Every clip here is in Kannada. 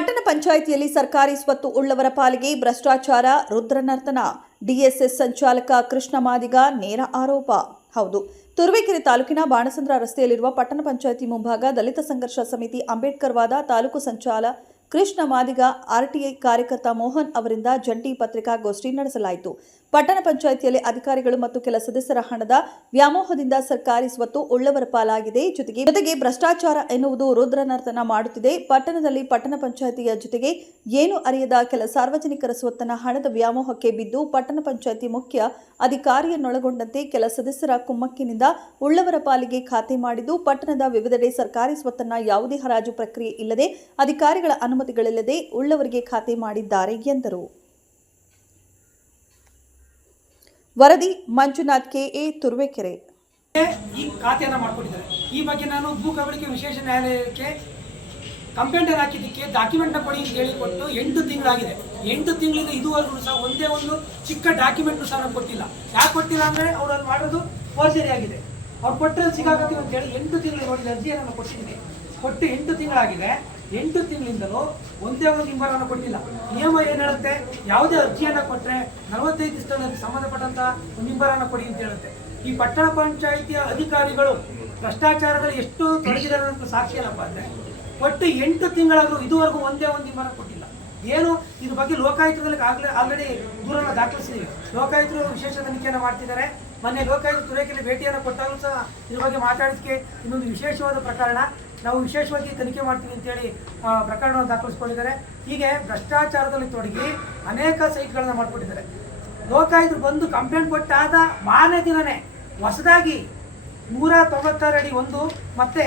ಪಟ್ಟಣ ಪಂಚಾಯಿತಿಯಲ್ಲಿ ಸರ್ಕಾರಿ ಸ್ವತ್ತು ಉಳ್ಳವರ ಪಾಲಿಗೆ ಭ್ರಷ್ಟಾಚಾರ, ರುದ್ರನರ್ತನ. ಡಿಎಸ್ಎಸ್ ಸಂಚಾಲಕ ಕೃಷ್ಣ ಮಾದಿಗ ನೇರ ಆರೋಪ. ಹೌದು, ತುರುವೇಕೆರೆ ತಾಲೂಕಿನ ಬಾಣಸಂದ್ರ ರಸ್ತೆಯಲ್ಲಿರುವ ಪಟ್ಟಣ ಪಂಚಾಯಿತಿ ಮುಂಭಾಗ ದಲಿತ ಸಂಘರ್ಷ ಸಮಿತಿ ಅಂಬೇಡ್ಕರ್ ವಾದ ತಾಲೂಕು ಸಂಚಾಲಕ ಕೃಷ್ಣ ಮಾದಿಗ ಆರ್ಟಿಐ ಕಾರ್ಯಕರ್ತ ಮೋಹನ್ ಅವರಿಂದ ಜಂಟಿ ಪತ್ರಿಕಾಗೋಷ್ಠಿ ನಡೆಸಲಾಯಿತು. ಪಟ್ಟಣ ಪಂಚಾಯಿತಿಯಲ್ಲಿ ಅಧಿಕಾರಿಗಳು ಮತ್ತು ಕೆಲ ಸದಸ್ಯರ ಹಣದ ವ್ಯಾಮೋಹದಿಂದ ಸರ್ಕಾರಿ ಸ್ವತ್ತು ಉಳ್ಳವರ ಪಾಲಾಗಿದೆ. ಜೊತೆಗೆ ಭ್ರಷ್ಟಾಚಾರ ಎನ್ನುವುದು ರುದ್ರನರ್ತನ ಮಾಡುತ್ತಿದೆ. ಪಟ್ಟಣದಲ್ಲಿ ಪಟ್ಟಣ ಪಂಚಾಯಿತಿಯ ಜೊತೆಗೆ ಏನು ಅರಿಯದ ಕೆಲ ಸಾರ್ವಜನಿಕರ ಸ್ವತ್ತನ್ನ ಹಣದ ವ್ಯಾಮೋಹಕ್ಕೆ ಬಿದ್ದು ಪಟ್ಟಣ ಪಂಚಾಯಿತಿ ಮುಖ್ಯ ಅಧಿಕಾರಿಯನ್ನೊಳಗೊಂಡಂತೆ ಕೆಲ ಸದಸ್ಯರ ಕುಮ್ಮಕ್ಕಿನಿಂದ ಉಳ್ಳವರ ಪಾಲಿಗೆ ಖಾತೆ ಮಾಡಿದ್ದು, ಪಟ್ಟಣದ ವಿವಿಧೆಡೆ ಸರ್ಕಾರಿ ಸ್ವತ್ತನ್ನ ಯಾವುದೇ ಹರಾಜು ಪ್ರಕ್ರಿಯೆ ಇಲ್ಲದೆ ಅಧಿಕಾರಿಗಳ ಅನುಮತಿಗಳಿಲ್ಲದೆ ಉಳ್ಳವರಿಗೆ ಖಾತೆ ಮಾಡಿದ್ದಾರೆ ಎಂದರು. ವರದಿ ಮಂಜುನಾಥ್ ಕೆಎ, ತುರುವೇಕೆರೆ. ಈ ಖಾತೆಯನ್ನು ಮಾಡಿಕೊಂಡಿದ್ದಾರೆ. ಈ ಬಗ್ಗೆ ನಾನು ಭೂ ಕಬಳಿಕೆ ವಿಶೇಷ ನ್ಯಾಯಾಲಯಕ್ಕೆ ಕಂಪ್ಲೇಂಟ್ ಹಾಕಿದ್ದಕ್ಕೆ ಡಾಕ್ಯುಮೆಂಟ್ನ ಕೊಡಿ ಅಂತ ಹೇಳಿ ಕೊಟ್ಟು 8 ತಿಂಗಳಾಗಿದೆ. 8 ತಿಂಗಳಿಂದ ಇದುವರೆಗೂ ಸಹ ಒಂದೇ ಒಂದು ಚಿಕ್ಕ ಡಾಕ್ಯುಮೆಂಟ್ ಸಹ ಕೊಟ್ಟಿಲ್ಲ. ಯಾಕೆ ಕೊಟ್ಟಿಲ್ಲ ಅಂದರೆ ಅವರು ಅಲ್ಲಿ ಮಾಡೋದು ಫೋರ್ಜರಿ ಆಗಿದೆ. ಅವ್ರು ಕೊಟ್ಟರೆ ಸಿಗಾಕತ್ತೀವಿ ಅಂತ ಹೇಳಿ 8 ತಿಂಗಳು ನೋಡಿದ ಅರ್ಜಿಯನ್ನು ನಾನು ಕೊಟ್ಟಿದ್ದೀನಿ. ಕೊಟ್ಟು 8 ತಿಂಗಳಾಗಿದೆ. 8 ತಿಂಗಳಿಂದಲೂ ಒಂದೇ ಒಂದು ಇಂಬರನ್ನು ಕೊಟ್ಟಿಲ್ಲ. ನಿಯಮ ಏನು ಹೇಳುತ್ತೆ, ಯಾವುದೇ ಅರ್ಜಿಯನ್ನು ಕೊಟ್ಟರೆ 45 ದಿವಸದಲ್ಲಿ ಸಂಬಂಧಪಟ್ಟಂತ ಒಂದು ಇಂಬರನ್ನು ಕೊಡಿ ಅಂತ ಹೇಳುತ್ತೆ. ಈ ಪಟ್ಟಣ ಪಂಚಾಯಿತಿಯ ಅಧಿಕಾರಿಗಳು ಭ್ರಷ್ಟಾಚಾರದಲ್ಲಿ ಎಷ್ಟು ತೊಡಗಿದ್ದಾರೆ ಅಂತ ಸಾಕ್ಷಿ ಏನಪ್ಪ ಅಂದರೆ, ಒಟ್ಟು 8 ತಿಂಗಳಾದರೂ ಇದುವರೆಗೂ ಒಂದೇ ಒಂದು ಇಂಬರ ಕೊಟ್ಟಿಲ್ಲ. ಏನು ಇದ್ರ ಬಗ್ಗೆ ಲೋಕಾಯುಕ್ತದಲ್ಲಿ ಆಲ್ರೆಡಿ ದೂರನ್ನು ದಾಖಲಿಸಿದ್ದೀವಿ. ಲೋಕಾಯುಕ್ತರು ವಿಶೇಷ ತನಿಖೆಯನ್ನು ಮಾಡ್ತಿದ್ದಾರೆ. ಮೊನ್ನೆ ಲೋಕಾಯುಕ್ತ ತುರುವೇಕೆರೆ ಭೇಟಿಯನ್ನು ಕೊಟ್ಟಾಗಲೂ ಸಹ ಇದ್ರ ಬಗ್ಗೆ ಮಾತಾಡೋದಕ್ಕೆ ಇನ್ನೊಂದು ವಿಶೇಷವಾದ ಪ್ರಕರಣ, ನಾವು ವಿಶೇಷವಾಗಿ ತನಿಖೆ ಮಾಡ್ತೀವಿ ಅಂತೇಳಿ ಪ್ರಕರಣವನ್ನು ದಾಖಲಿಸ್ಕೊಂಡಿದ್ದಾರೆ. ಹೀಗೆ ಭ್ರಷ್ಟಾಚಾರದಲ್ಲಿ ತೊಡಗಿ ಅನೇಕ ಸೈಟ್ಗಳನ್ನು ಮಾಡಿಕೊಟ್ಟಿದ್ದಾರೆ. ಲೋಕಾಯುಕ್ತರು ಬಂದು ಕಂಪ್ಲೇಂಟ್ ಕೊಟ್ಟಾದ ಮಾರನೇ ದಿನವೇ ಹೊಸದಾಗಿ 196 ಅಡಿ ಒಂದು ಮತ್ತೆ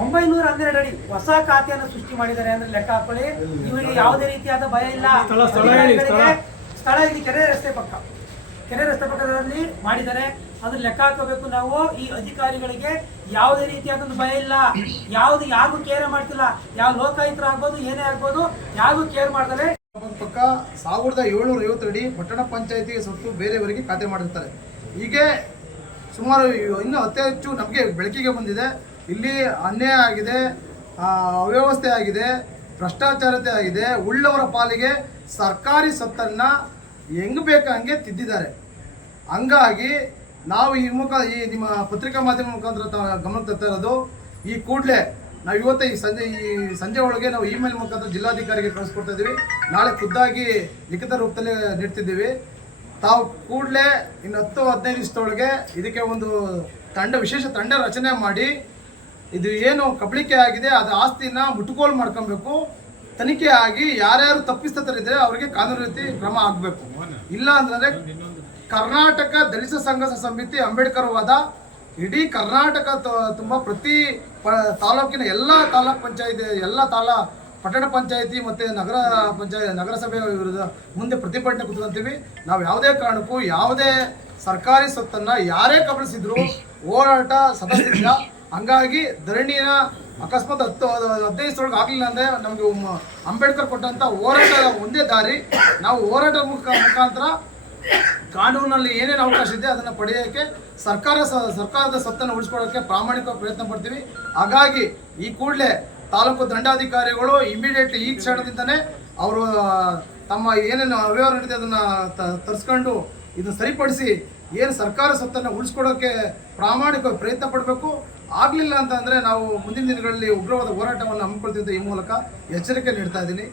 912 ಅಡಿ ಹೊಸ ಖಾತೆಯನ್ನು ಸೃಷ್ಟಿ ಮಾಡಿದ್ದಾರೆ ಅಂದ್ರೆ ಲೆಕ್ಕ ಹಾಕೊಳ್ಳಿ. ಇವರಿಗೆ ಯಾವುದೇ ರೀತಿಯಾದ ಭಯ ಇಲ್ಲ. ಸ್ಥಳ ಇಲ್ಲಿ ಕೆರೆ ರಸ್ತೆ ಪಕ್ಕದಲ್ಲಿ ಮಾಡಿದ್ದಾರೆ. ಅದ್ರ ಲೆಕ್ಕ ಹಾಕಬೇಕು ನಾವು. ಈ ಅಧಿಕಾರಿಗಳಿಗೆ ಯಾವುದೇ ರೀತಿಯಾದ ಭಯ ಇಲ್ಲ. ಯಾರಿಗೂ ಕೇರ್ ಮಾಡ್ತಿಲ್ಲ. ಯಾವ ಲೋಕಾಯುಕ್ತರು ಆಗ್ಬೋದು, ಏನೇ ಆಗ್ಬೋದು, ಯಾರಿಗೂ ಕೇರ್ ಮಾಡ್ತಾರೆ. ಪಕ್ಕ 1750 ಅಡಿ ಪಟ್ಟಣ ಪಂಚಾಯಿತಿ ಸ್ವತ್ತು ಬೇರೆಯವರಿಗೆ ಖಾತೆ ಮಾಡಿರ್ತಾರೆ. ಹೀಗೆ ಸುಮಾರು ಇನ್ನೂ ಅತಿ ಹೆಚ್ಚು ನಮಗೆ ಬೆಳಕಿಗೆ ಬಂದಿದೆ. ಇಲ್ಲಿ ಅನ್ಯಾಯ ಆಗಿದೆ, ಅವ್ಯವಸ್ಥೆ ಆಗಿದೆ, ಭ್ರಷ್ಟಾಚಾರತೆ ಆಗಿದೆ. ಉಳ್ಳವರ ಪಾಲಿಗೆ ಸರ್ಕಾರಿ ಸ್ವತ್ತನ್ನು ಹೆಂಗೆ ಬೇಕು ಹಂಗೆ ತಿದ್ದಿದ್ದಾರೆ. ಹಂಗಾಗಿ ನಾವು ಈ ನಿಮ್ಮ ಪತ್ರಿಕಾ ಮಾಧ್ಯಮ ಮುಖಾಂತರ ಗಮನಕ್ಕೆ ತರ್ತಾ ಇರೋದು, ಈ ಕೂಡಲೇ ನಾವು ಇವತ್ತು ಈ ಸಂಜೆ ಒಳಗೆ ನಾವು ಇಮೇಲ್ ಮುಖಾಂತರ ಜಿಲ್ಲಾಧಿಕಾರಿಗೆ ಕಳಿಸ್ಕೊಡ್ತಾ ಇದ್ದೀವಿ. ನಾಳೆ ಖುದ್ದಾಗಿ ಲಿಖಿತ ರೂಪದಲ್ಲಿ ನೀಡ್ತಿದ್ದೀವಿ. ತಾವು ಕೂಡಲೇ ಇನ್ನು 10-15 ದಿವಸದೊಳಗೆ ಇದಕ್ಕೆ ಒಂದು ವಿಶೇಷ ತಂಡ ರಚನೆ ಮಾಡಿ, ಇದು ಏನು ಕಬಳಿಕೆ ಆಗಿದೆ ಅದು ಆಸ್ತಿನ ಮುಟ್ಟುಗೋಲು ಮಾಡ್ಕೊಬೇಕು. ತನಿಖೆ ಆಗಿ ಯಾರ್ಯಾರು ತಪ್ಪಿಸ್ತರಿದ್ರೆ ಅವರಿಗೆ ಕಾನೂನು ರೀತಿ ಕ್ರಮ ಆಗಬೇಕು. ಇಲ್ಲ ಅಂತಂದರೆ ಕರ್ನಾಟಕ ದಲಿತ ಸಂಘರ್ಷ ಸಮಿತಿ ಅಂಬೇಡ್ಕರ್ ವಾದ ಇಡೀ ಕರ್ನಾಟಕ ತುಂಬ ಪ್ರತಿ ತಾಲೂಕಿನ ಎಲ್ಲ ತಾಲೂಕ್ ಪಂಚಾಯತಿ, ಎಲ್ಲ ಪಟ್ಟಣ ಪಂಚಾಯತಿ ಮತ್ತು ನಗರಸಭೆ ವಿರುದ್ಧ ಮುಂದೆ ಪ್ರತಿಭಟನೆ ಕೂತ್ಕೊಂತೀವಿ. ನಾವು ಯಾವುದೇ ಕಾರಣಕ್ಕೂ ಯಾವುದೇ ಸರ್ಕಾರಿ ಸ್ವತ್ತನ್ನು ಯಾರೇ ಕಬಳಿಸಿದ್ರು ಹೋರಾಟ ಸದಸ್ಯರಿಲ್ಲ. ಹಂಗಾಗಿ ಧರಣಿಯ ಅಕಸ್ಮಾತ್ 15 ದಿವಸದೊಳಗೆ ಆಗಲಿಲ್ಲ ಅಂದರೆ ನಮಗೆ ಅಂಬೇಡ್ಕರ್ ಕೊಟ್ಟಂಥ ಹೋರಾಟ ಒಂದೇ ದಾರಿ. ನಾವು ಹೋರಾಟ ಮುಖಾಂತರ ಕಾನೂನಲ್ಲಿ ಏನೇನು ಅವಕಾಶ ಇದೆ ಅದನ್ನು ಪಡೆಯೋಕ್ಕೆ ಸರ್ಕಾರದ ಸ್ವತ್ತನ್ನು ಉಳಿಸ್ಕೊಳ್ಳೋಕ್ಕೆ ಪ್ರಾಮಾಣಿಕ ಪ್ರಯತ್ನ ಪಡ್ತೀವಿ. ಹಾಗಾಗಿ ಈ ಕೂಡಲೇ ತಾಲೂಕು ದಂಡಾಧಿಕಾರಿಗಳು ಇಮಿಡಿಯೇಟ್ಲಿ ಈ ಕ್ಷಣದಿಂದನೇ ಅವರು ತಮ್ಮ ಏನೇನು ಅವ್ಯವಹಾರ ನಡೆದಿದೆ ಅದನ್ನು ತರಿಸ್ಕೊಂಡು ಇದನ್ನು ಸರಿಪಡಿಸಿ ಏನು ಸರ್ಕಾರ ಸ್ವತ್ತನ್ನು ಉಳಿಸ್ಕೊಡೋಕ್ಕೆ ಪ್ರಾಮಾಣಿಕ ಪ್ರಯತ್ನ ಪಡಬೇಕು. ಆಗಲಿಲ್ಲ ಅಂತಂದರೆ ನಾವು ಮುಂದಿನ ದಿನಗಳಲ್ಲಿ ಉಗ್ರವಾದ ಹೋರಾಟವನ್ನು ಹಮ್ಮಿಕೊಳ್ತೀವಿ ಅಂತ ಈ ಮೂಲಕ ಎಚ್ಚರಿಕೆ ನೀಡ್ತಾ ಇದ್ದೀನಿ.